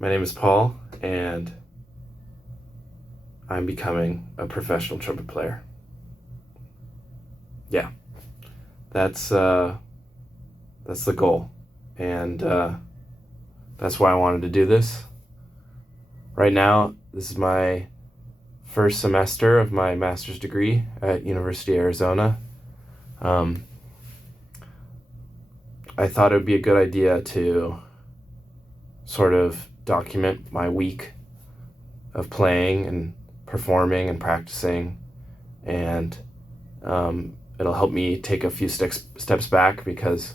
My name is Paul, and I'm becoming a professional trumpet player. Yeah, that's the goal, and that's why I wanted to do this. Right now, this is my first semester of my master's degree at University of Arizona. I thought it would be a good idea to sort of document my week of playing and performing and practicing, and it'll help me take a few steps back because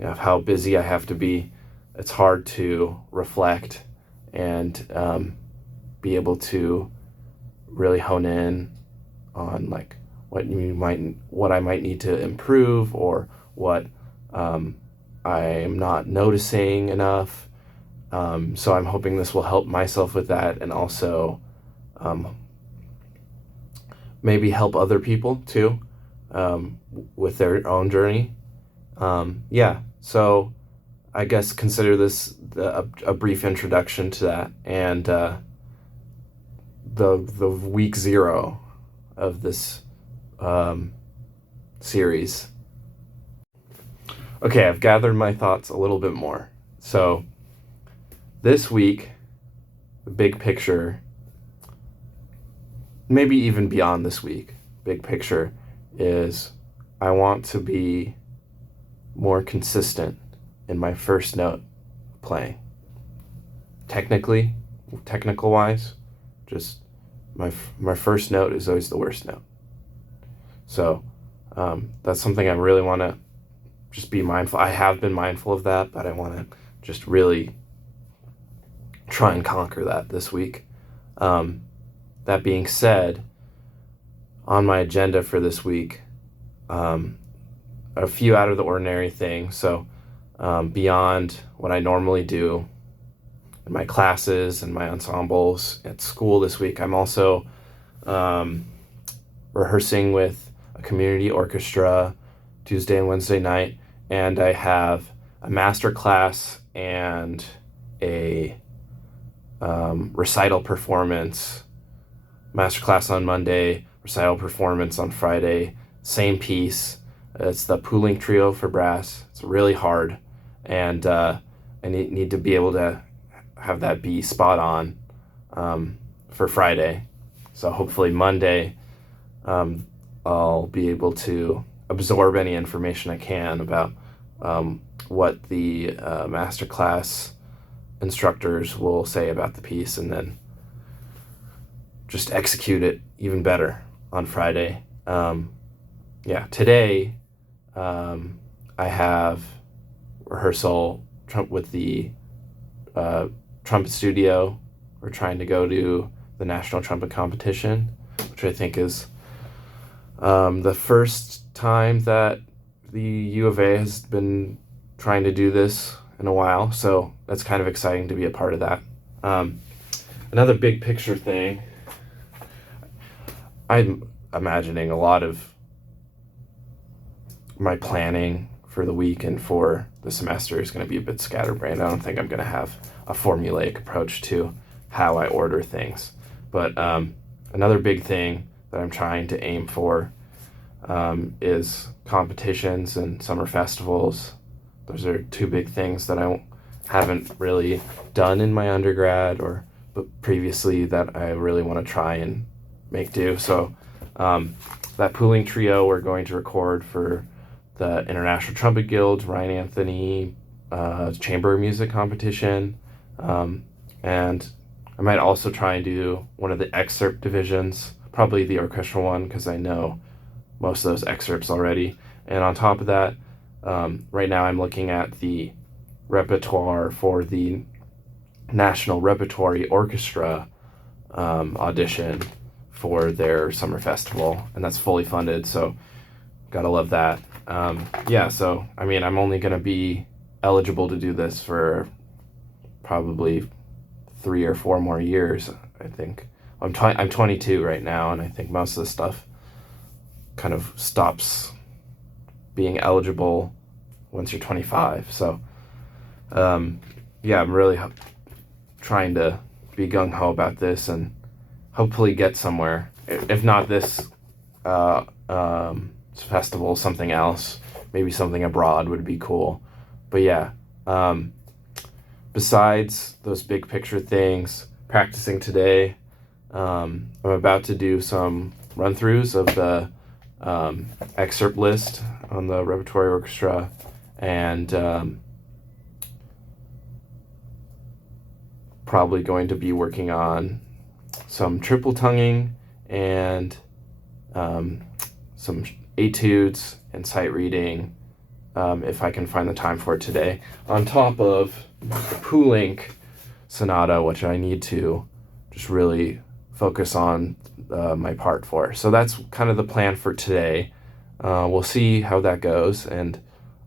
of how busy I have to be. It's hard to reflect and be able to really hone in on like what I might need to improve, or what I am not noticing enough. So I'm hoping this will help myself with that, and also maybe help other people too with their own journey. So I guess consider this a brief introduction to that, and the week 0 of this series. Okay, I've gathered my thoughts a little bit more. So this week, the big picture, maybe even beyond this week, big picture is I want to be more consistent in my first note playing. Technical wise, just my first note is always the worst note. So that's something I really want to just be mindful. I have been mindful of that, but I want to just really try and conquer that this week. That being said, on my agenda for this week, a few out of the ordinary things. So beyond what I normally do in my classes and my ensembles at school this week, I'm also rehearsing with a community orchestra Tuesday and Wednesday night, and I have a master class and a recital performance. Master class on Monday, recital performance on Friday, same piece. It's the Pooling Trio for brass. It's really hard, and I need to be able to have that be spot on for Friday. So hopefully Monday I'll be able to absorb any information I can about what the masterclass instructors will say about the piece, and then just execute it even better on Friday. Today I have rehearsal with the trumpet studio. We're trying to go to the National Trumpet Competition, which I think is the first time that the U of A has been trying to do this in a while, so that's kind of exciting to be a part of that. Another big picture thing, I'm imagining a lot of my planning for the week and for the semester is going to be a bit scatterbrained. I don't think I'm going to have a formulaic approach to how I order things. But another big thing that I'm trying to aim for is competitions and summer festivals. Those are two big things that I haven't really done in my undergrad but previously that I really want to try and make do. So that Pooling Trio we're going to record for the International Trumpet Guild, Ryan Anthony Chamber Music Competition, and I might also try and do one of the excerpt divisions, probably the orchestral one, because I know most of those excerpts already. And on top of that, right now I'm looking at the repertoire for the National Repertory Orchestra audition for their summer festival, and that's fully funded, so gotta love that. So I mean, I'm only gonna be eligible to do this for probably 3 or 4 more years, I think. I'm 22 right now, and I think most of the stuff kind of stops being eligible once you're 25. So I'm really trying to be gung-ho about this and hopefully get somewhere. If not this festival, something else. Maybe something abroad would be cool. But yeah, besides those big picture things, practicing today, I'm about to do some run-throughs of the excerpt list on the repertory orchestra, and probably going to be working on some triple tonguing and some etudes and sight reading, if I can find the time for it today, on top of the Poulenc sonata, which I need to just really focus on my part for. So that's kind of the plan for today. We'll see how that goes, and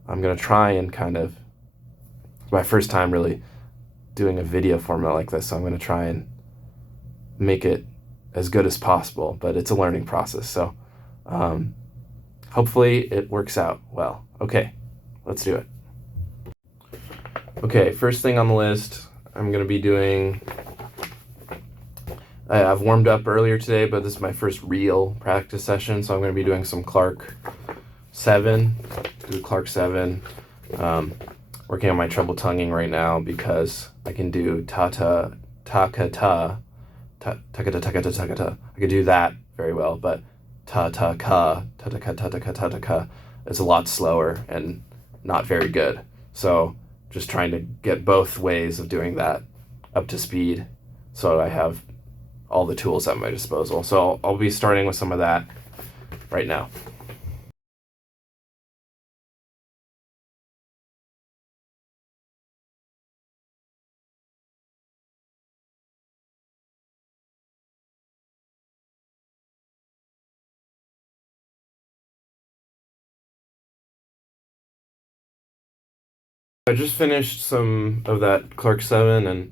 I'm going to try and it's my first time really doing a video format like this, so I'm going to try and make it as good as possible, but it's a learning process, so hopefully it works out well. Okay, let's do it. Okay, first thing on the list, I'm going to be doing... I've warmed up earlier today, but this is my first real practice session, so I'm going to be doing some Clark 7. Do Clark 7. Working on my treble tonguing right now because I can do ta-ta, ta-ka-ta, ta-ka-ta. I can do that very well, but ta-ta-ka, ta-ta-ka, ta-ta-ka, ta-ta-ka is a lot slower and not very good. So just trying to get both ways of doing that up to speed so I have all the tools at my disposal. So I'll be starting with some of that right now. I just finished some of that Clark 7, and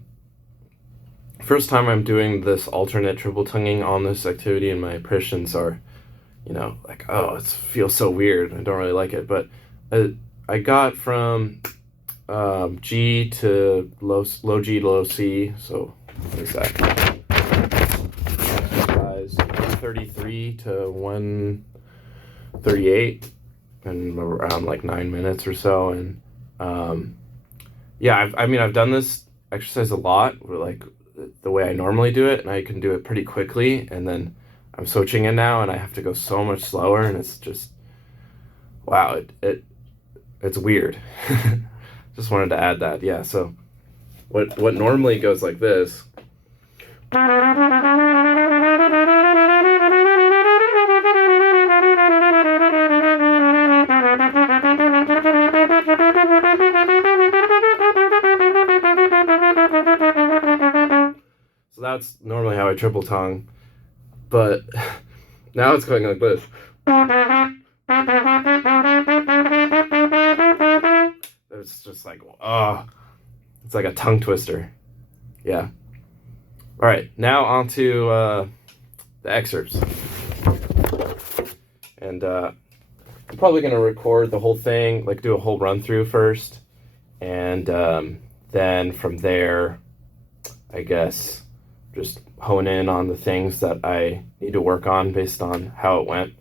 first time I'm doing this alternate triple tonguing on this activity, and my impressions are, like, oh, it feels so weird. I don't really like it, but I got from G to low G to low C. So what is that? Size 133 to 138, and around like 9 minutes or so. And yeah, I've done this exercise a lot, like the way I normally do it, and I can do it pretty quickly, and then I'm switching it now and I have to go so much slower, and it's just, wow, it's weird. Just wanted to add that. Yeah, so what normally goes like this, so that's normally how I triple tongue, but now it's going like this. It's just like, it's like a tongue twister. Yeah. All right, now on to the excerpts. And I'm probably going to record the whole thing, like do a whole run through first, and then from there, I guess, just hone in on the things that I need to work on based on how it went.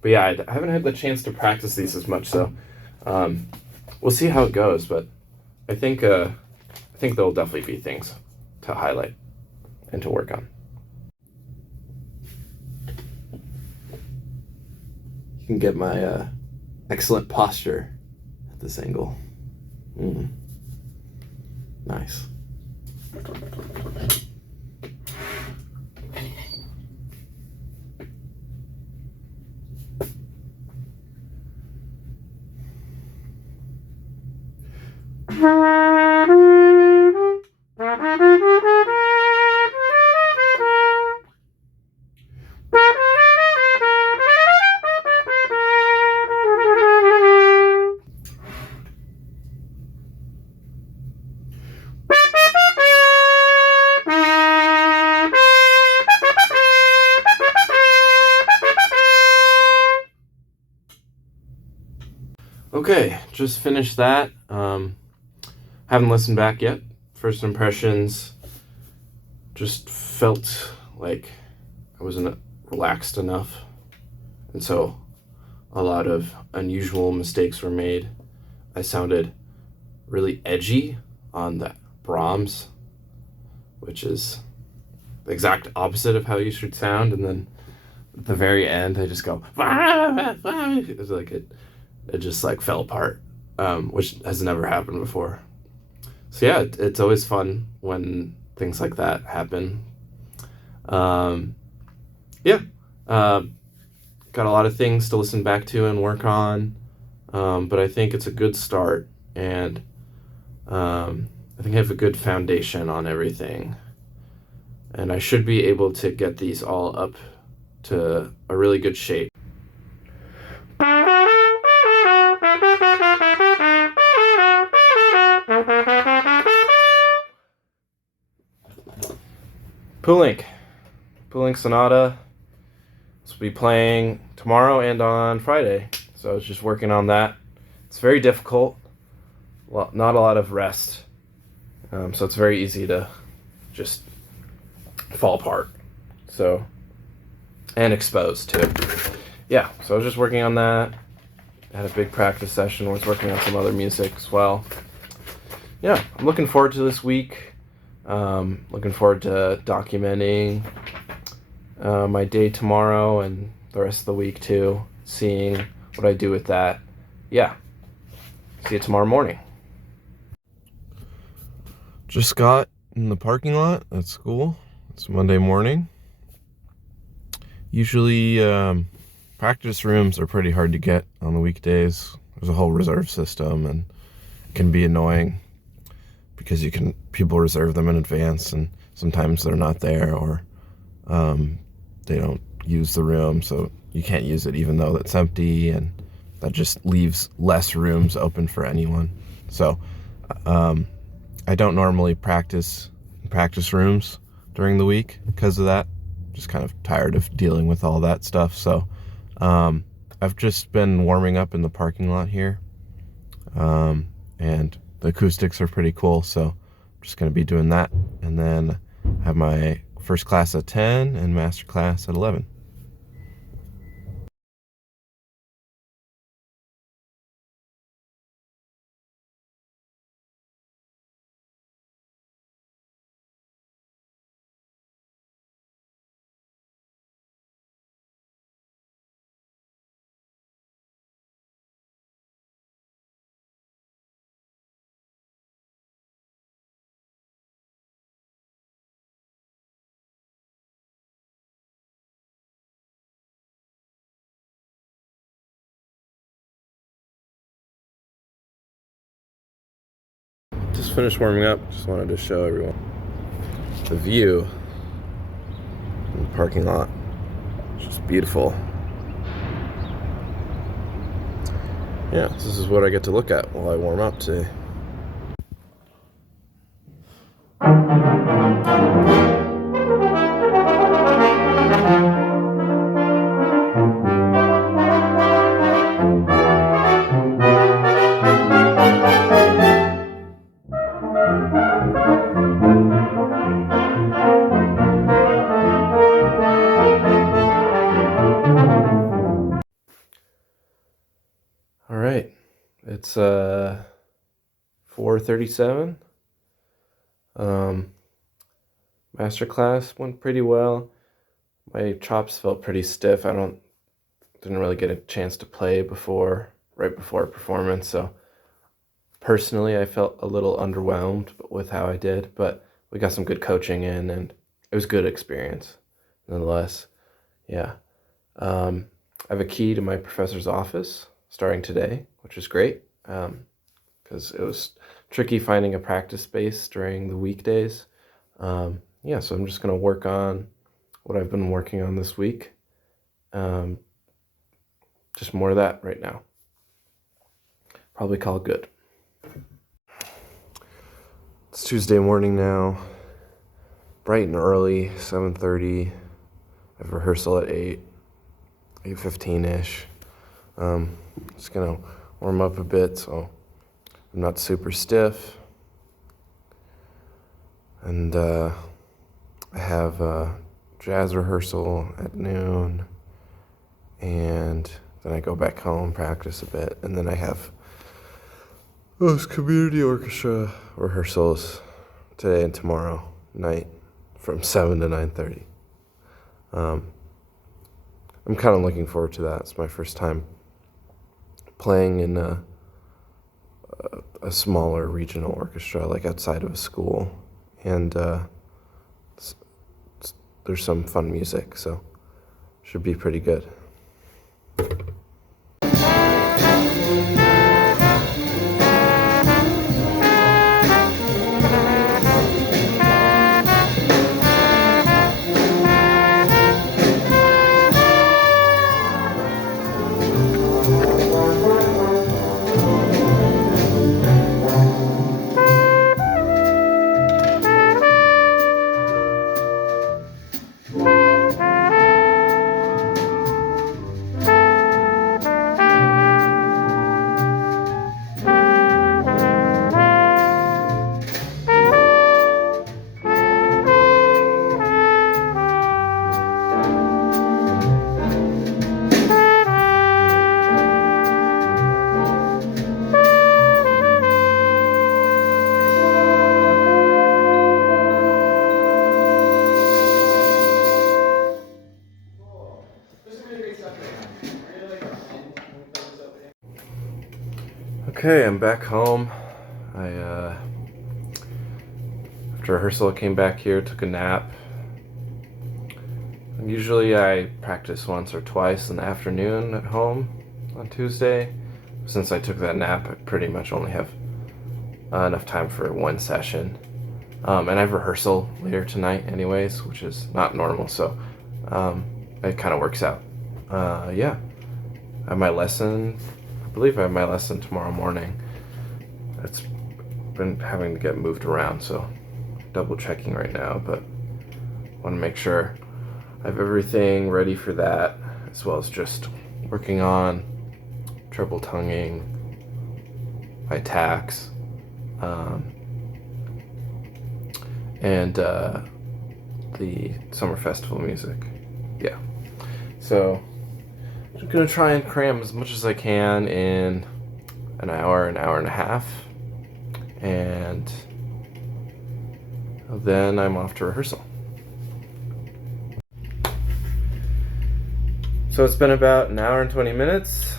But yeah, I haven't had the chance to practice these as much, so we'll see how it goes. But I think there'll definitely be things to highlight and to work on. You can get my excellent posture at this angle. Nice. Okay, just finished that. Haven't listened back yet. First impressions, just felt like I wasn't relaxed enough. And so a lot of unusual mistakes were made. I sounded really edgy on the Brahms, which is the exact opposite of how you should sound. And then at the very end, I just go, it was like it just like fell apart, which has never happened before. So yeah, it's always fun when things like that happen. Yeah, got a lot of things to listen back to and work on, but I think it's a good start, and I think I have a good foundation on everything, and I should be able to get these all up to a really good shape. Pulink Sonata. This will be playing tomorrow and on Friday, so I was just working on that. It's very difficult, well, not a lot of rest, so it's very easy to just fall apart. So, and exposed too. Yeah, so I was just working on that. I had a big practice session. I was working on some other music as well. Yeah, I'm looking forward to this week. Looking forward to documenting my day tomorrow and the rest of the week too, seeing what I do with that. Yeah, see you tomorrow morning. Just got in the parking lot at school. It's Monday morning. Usually practice rooms are pretty hard to get on the weekdays. There's a whole reserve system, and it can be annoying because people reserve them in advance, and sometimes they're not there, or they don't use the room, so you can't use it even though that's empty, and that just leaves less rooms open for anyone. So I don't normally practice in practice rooms during the week because of that. Just kind of tired of dealing with all that stuff. So I've just been warming up in the parking lot here, and the acoustics are pretty cool, so I'm just going to be doing that, and then have my first class at 10 and master class at 11. Just finished warming up. Just wanted to show everyone the view in the parking lot. It's just beautiful. Yeah, this is what I get to look at while I warm up today. All right, it's 4:37. Master class went pretty well. My chops felt pretty stiff. Didn't really get a chance to play right before performance, so personally I felt a little underwhelmed with how I did, but we got some good coaching in, and it was a good experience nonetheless. Yeah. I have a key to my professor's office starting today, which is great, because it was tricky finding a practice space during the weekdays. Yeah, so I'm just going to work on what I've been working on this week. Just more of that right now. Probably call it good. It's Tuesday morning now, bright and early, 7:30. I have rehearsal at 8:15-ish. Just gonna warm up a bit so I'm not super stiff. And I have a jazz rehearsal at noon, and then I go back home, practice a bit, and then I have those community orchestra rehearsals today and tomorrow night from 7 to 9:30. I'm kind of looking forward to that. It's my first time playing in a smaller regional orchestra, like outside of a school, and there's some fun music, so should be pretty good. Okay, I'm back home. After rehearsal, I came back here, took a nap. Usually I practice once or twice in the afternoon at home on Tuesday. Since I took that nap, I pretty much only have enough time for one session. And I have rehearsal later tonight anyways, which is not normal, so it kind of works out. Yeah, I have my lesson. I believe I have my lesson tomorrow morning. It's been having to get moved around, so double checking right now, but want to make sure I have everything ready for that, as well as just working on treble tonguing, my tacks, and the summer festival music. Yeah, so I'm gonna try and cram as much as I can in an hour and a half, and then I'm off to rehearsal. So it's been about an hour and 20 minutes.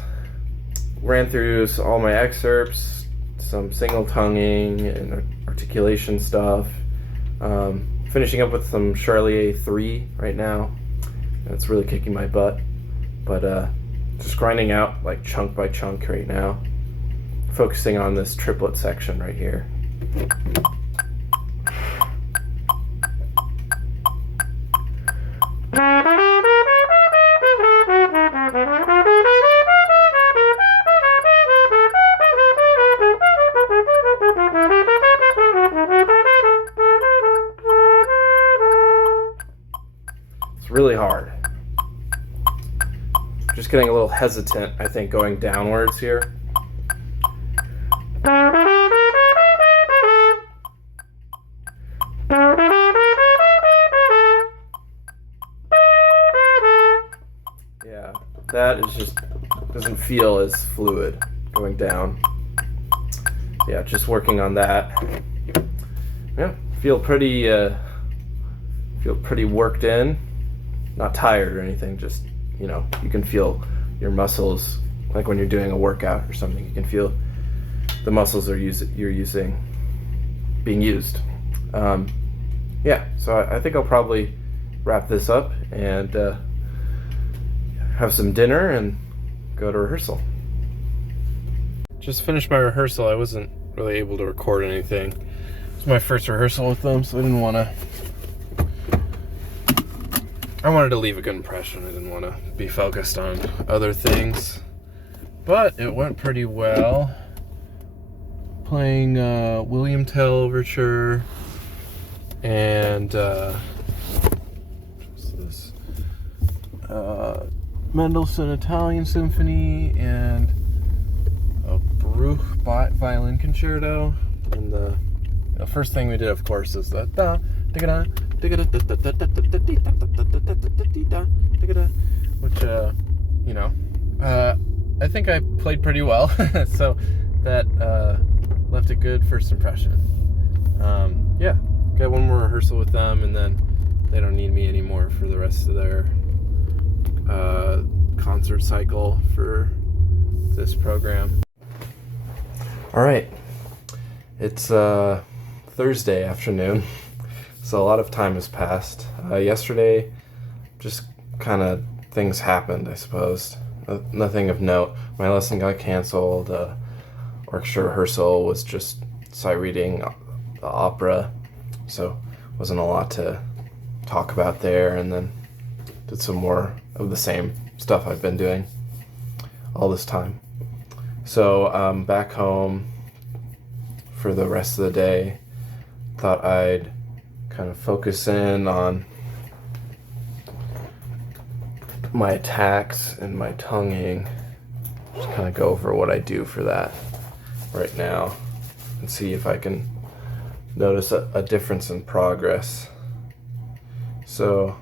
Ran through all my excerpts, some single tonguing and articulation stuff. Finishing up with some Charlier 3 right now. It's really kicking my butt. But just grinding out like chunk by chunk right now. Focusing on this triplet section right here. It's really hard. Just getting a little hesitant, I think, going downwards here. Yeah, that is just doesn't feel as fluid going down. Yeah, just working on that. Yeah, feel pretty worked in. Not tired or anything, just, you know, you can feel your muscles, like when you're doing a workout or something, you can feel the muscles you're using being used. Yeah, so I think I'll probably wrap this up and have some dinner and go to rehearsal. Just finished my rehearsal. I wasn't really able to record anything. It was my first rehearsal with them, so I wanted to leave a good impression. I didn't want to be focused on other things. But it went pretty well. Playing William Tell Overture and what's this? Mendelssohn Italian Symphony and a Bruch Violin Concerto. And the first thing we did, of course, is the da da da which I think I played pretty well, so that left a good first impression. Yeah, got one more rehearsal with them, and then they don't need me anymore for the rest of their concert cycle for this program. All right, it's Thursday afternoon, so a lot of time has passed. Yesterday, just kind of things happened, I suppose. Nothing of note. My lesson got canceled. Orchestra rehearsal was just sight reading the opera, so wasn't a lot to talk about there. And then did some more of the same stuff I've been doing all this time. So back home for the rest of the day, thought I'd kind of focus in on my attacks and my tonguing. Just kind of go over what I do for that right now and see if I can notice a difference in progress. So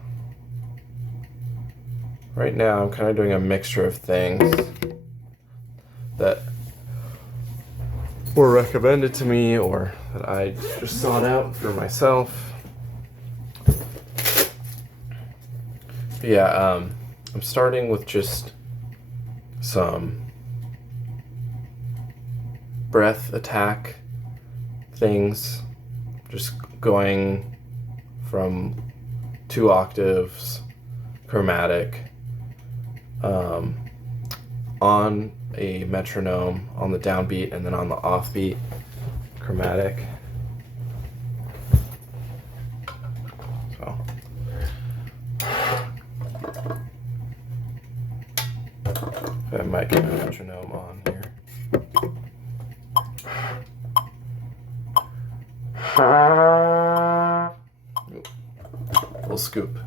right now I'm kind of doing a mixture of things that were recommended to me or that I just sought out for myself. Yeah, I'm starting with just some breath attack things, just going from 2 octaves, chromatic, on a metronome on the downbeat and then on the offbeat, chromatic. So I might get a metronome on here. Little scoop.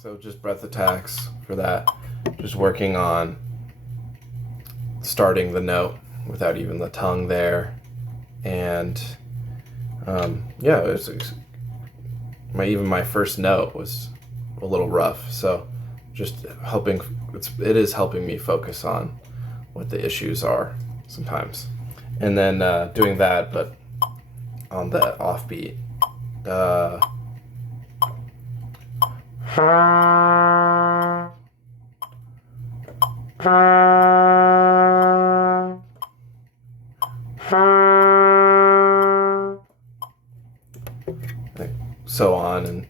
So just breath attacks for that. Just working on starting the note without even the tongue there. And yeah, my first note was a little rough. So just it is helping me focus on what the issues are sometimes. And then doing that, but on the offbeat. So on, and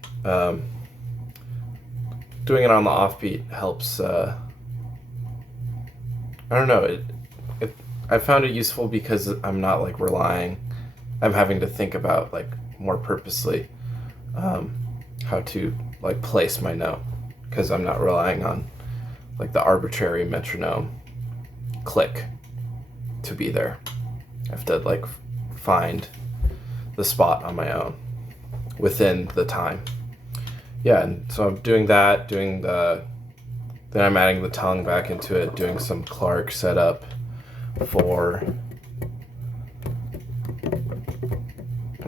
doing it on the offbeat helps. I don't know. I found it useful because I'm not like relying. I'm having to think about like more purposely how to like place my note because I'm not relying on like the arbitrary metronome click to be there. I have to like find the spot on my own within the time. Yeah, and so I'm doing that, then I'm adding the tongue back into it, doing some Clark setup I'm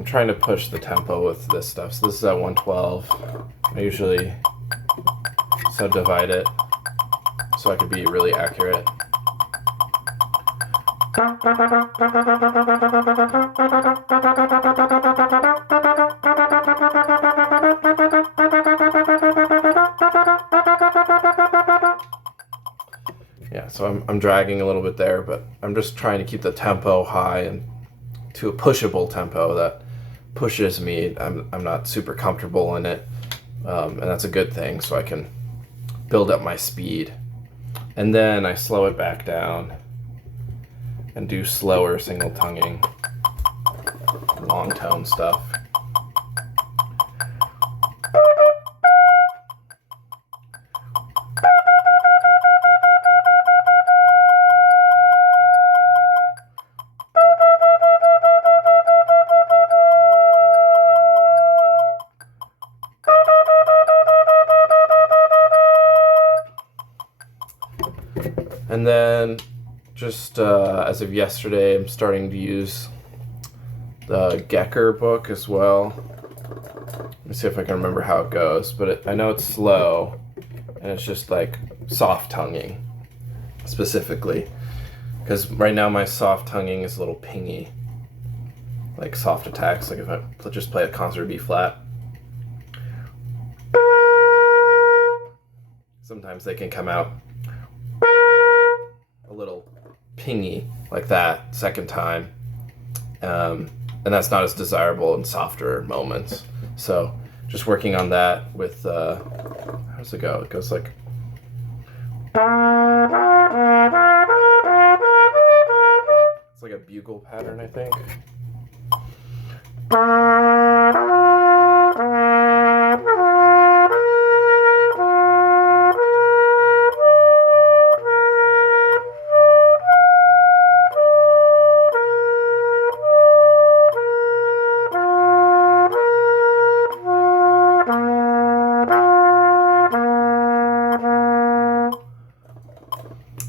trying to push the tempo with this stuff. So this is at 112. I usually subdivide it so I could be really accurate. Yeah, so I'm dragging a little bit there, but I'm just trying to keep the tempo high and to a pushable tempo that pushes me. I'm not super comfortable in it, and that's a good thing, so I can build up my speed. And then I slow it back down and do slower single tonguing, long tone stuff. And then just as of yesterday, I'm starting to use the Gecker book as well. Let me see if I can remember how it goes, but I know it's slow, and it's just like soft tonguing specifically, because right now my soft tonguing is a little pingy, like soft attacks, like if I just play a concert B flat. Sometimes they can come out a little pingy like that second time, and that's not as desirable in softer moments. So just working on that with how does it go? It goes like it's like a bugle pattern, I think.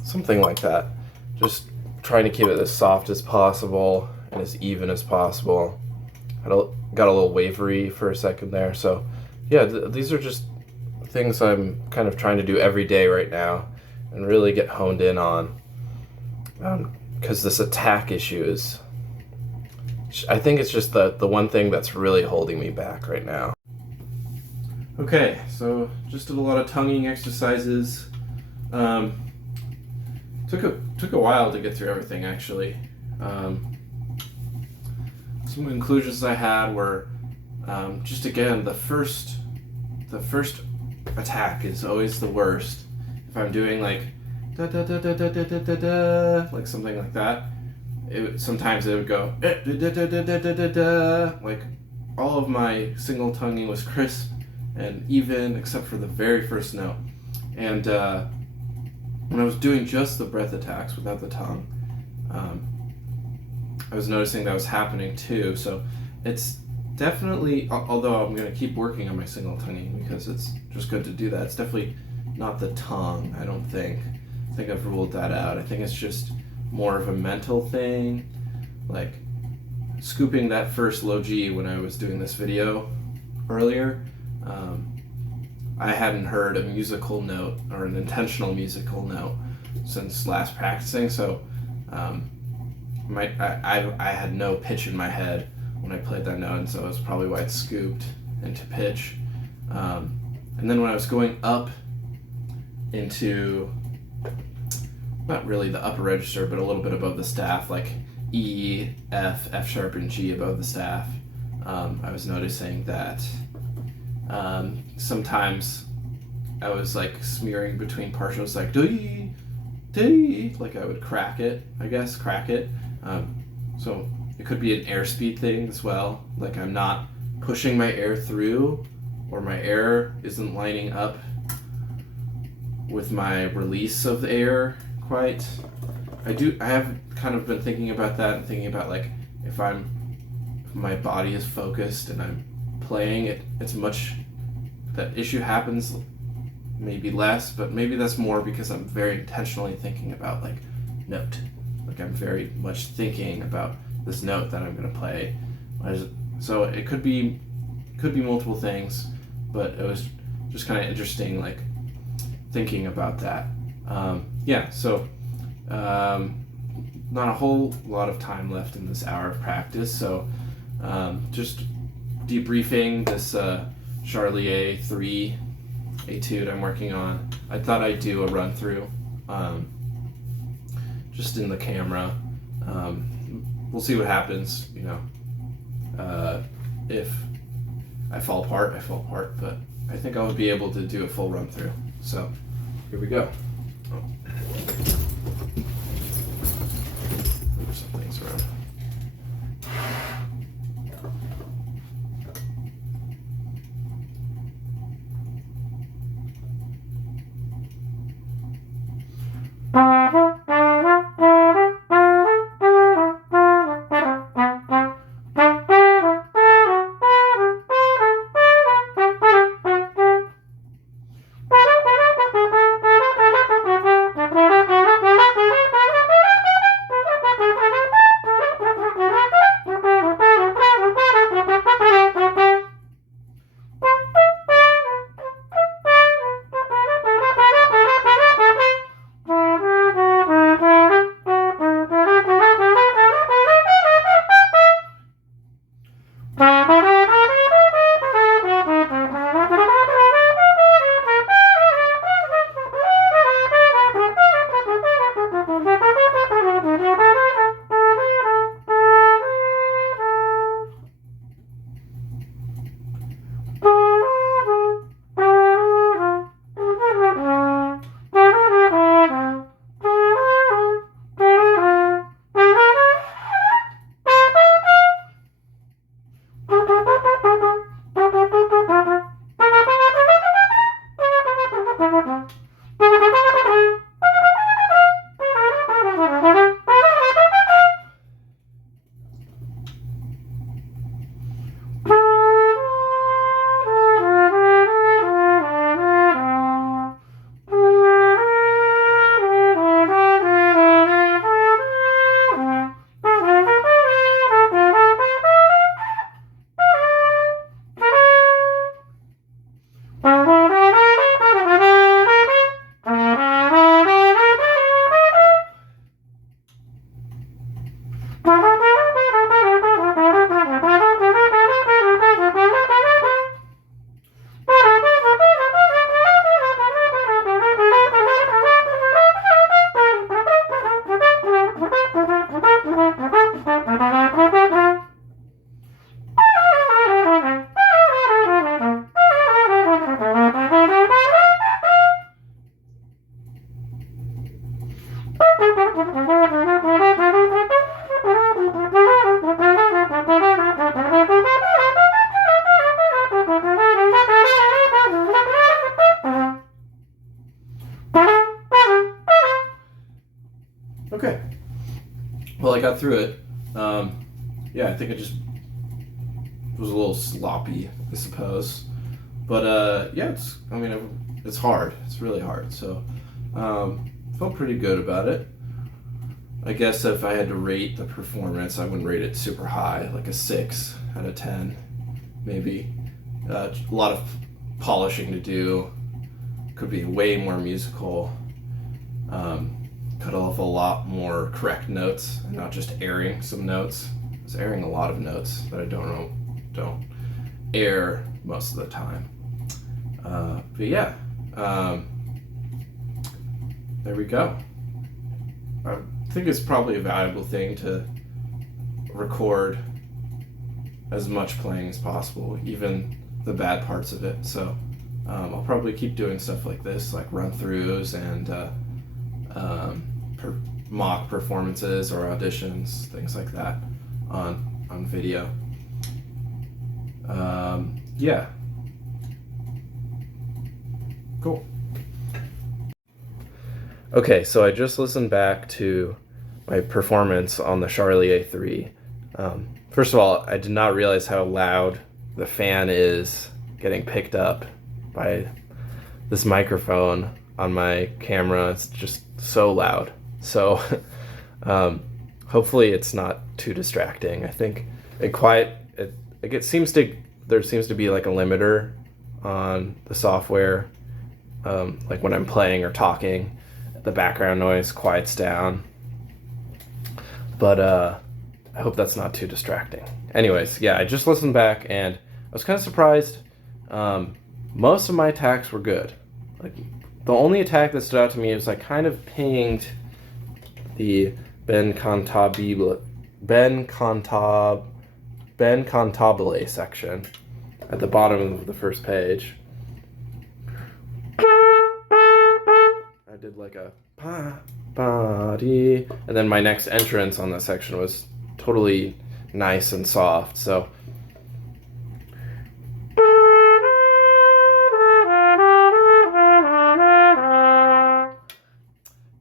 Something like that. Just trying to keep it as soft as possible and as even as possible. Got a little wavery for a second there. So yeah, these are just things I'm kind of trying to do every day right now and really get honed in on, because this attack issue is, I think it's just the one thing that's really holding me back right now. Okay, so just did a lot of tonguing exercises. Took a while to get through everything, actually. Some conclusions I had were just, again, the first attack is always the worst. If I'm doing like da da da da da da da da da, like something like that, sometimes it would go da da da da da da da. Like all of my single tonguing was crisp and even except for the very first note. And when I was doing just the breath attacks without the tongue, I was noticing that was happening too. So it's definitely, although I'm going to keep working on my single tonguing because it's just good to do that, it's definitely not the tongue, I don't think. I think I've ruled that out. I think it's just more of a mental thing, like scooping that first low G when I was doing this video earlier. I hadn't heard a musical note or an intentional musical note since last practicing, so I had no pitch in my head when I played that note, and so that's probably why it scooped into pitch. And then when I was going up into, not really the upper register, but a little bit above the staff, like E, F, F sharp, and G above the staff, I was noticing that sometimes I was like smearing between partials, like dee, dee, like I would crack it. So it could be an airspeed thing as well, like I'm not pushing my air through, or my air isn't lining up with my release of the air quite. I have kind of been thinking about that and thinking about like if my body is focused and I'm playing it, that issue happens maybe less, but maybe that's more because I'm very intentionally thinking about like note. Like I'm very much thinking about this note that I'm going to play. So it could be multiple things, but it was just kind of interesting, like thinking about that. So not a whole lot of time left in this hour of practice, so just debriefing this Charlier 3 etude I'm working on. I thought I'd do a run through just in the camera. We'll see what happens, if I fall apart, but I think I'll be able to do a full run through. So here we go. Move some things around. Okay. Well, I got through it. Yeah, I think it just was a little sloppy, I suppose. But yeah, it's hard. It's really hard. So felt pretty good about it. I guess if I had to rate the performance, I wouldn't rate it super high, like a 6 out of 10, maybe. A lot of polishing to do. Could be way more musical. Cut off a lot more correct notes, and not just airing some notes. I was airing a lot of notes that I don't air most of the time. But yeah, there we go. I think it's probably a valuable thing to record as much playing as possible, even the bad parts of it. So I'll probably keep doing stuff like this, like run-throughs and mock performances or auditions, things like that on video. Yeah. Cool. Okay, so I just listened back to my performance on the Charlie A3. First of all, I did not realize how loud the fan is getting picked up by this microphone on my camera. It's just so loud. So hopefully it's not too distracting. I think there seems to be like a limiter on the software. Like when I'm playing or talking, the background noise quiets down. But I hope that's not too distracting. Anyways, yeah, I just listened back and I was kind of surprised. Most of my attacks were good. Like the only attack that stood out to me was I kind of pinged the Ben Cantabile section at the bottom of the first page. I did like a pa-ba-dee, and then my next entrance on that section was totally nice and soft. So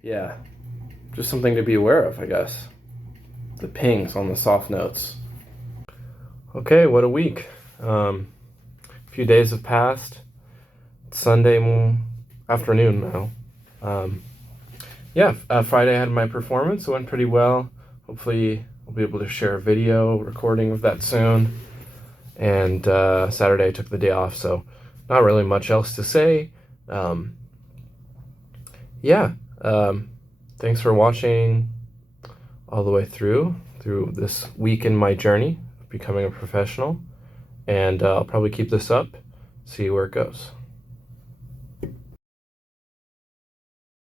yeah, just something to be aware of, I guess. The pings on the soft notes. Okay, what a week. A few days have passed. It's Sunday afternoon now. Friday I had my performance. It went pretty well. Hopefully I'll be able to share a video recording of that soon. And Saturday I took the day off, so not really much else to say. Thanks for watching all the way through this week in my journey of becoming a professional. And I'll probably keep this up, see where it goes.